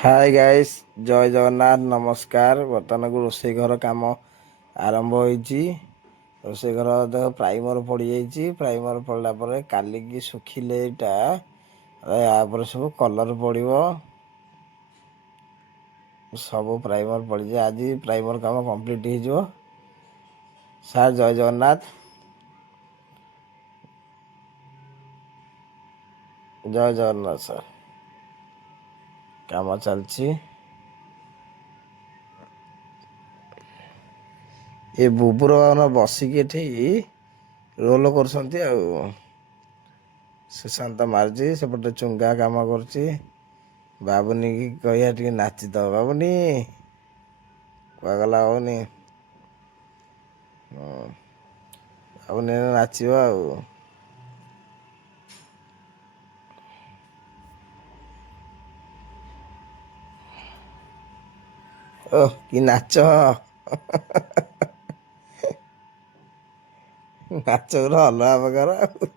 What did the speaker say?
High guys, ଜୟ ଜଗନ୍ନାଥ, ନମସ୍କାର। ବର୍ତ୍ତମାନକୁ ରୋଷେଇ ଘର କାମ ଆରମ୍ଭ ହୋଇଛି। ରୋଷେଇ ଘର ଦେଖ ପ୍ରାଇମର ପଡ଼ିଯାଇଛି। ପ୍ରାଇମର ପଡ଼ିଲା ପରେ କାଲିକି ଶୁଖିଲେ ଏଇଟା ୟାପରେ ସବୁ କଲର ପଡ଼ିବ। ସବୁ ପ୍ରାଇମର ପଡ଼ିଛି। ଆଜି ପ୍ରାଇମର କାମ କମ୍ପ୍ଲିଟ୍ ହେଇଯିବ। ସାର୍ ଜୟ ଜଗନ୍ନାଥ। ଜୟ ଜଗନ୍ନାଥ ସାର୍। କାମ ଚାଲିଛି। ଏ ବୁବୁର ବସିକି ଏଠି ରୋଲ କରୁଛନ୍ତି ଆଉ। ସୁଶାନ୍ତ ମାର୍ଜି ସେପଟେ ଚୁଙ୍ଗା କାମ କରୁଛି। ବାବୁନି କି କହିବା ଟିକେ ନାଚିଦବ। ବାବୁନି କୁଆଗଲା ବାବୁନି? ବାବୁନି ଏଇନା ନାଚିବ ଆଉ। ଓଃ କି ନାଚ! ନାଚ ଗୁରା ଅଲଗା ପ୍ରକାର ଆଉ।